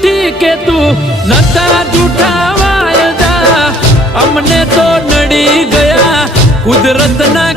નથી કે તું નતા જૂઠા વાયદા અમને તો નડી ગયા કુદરતના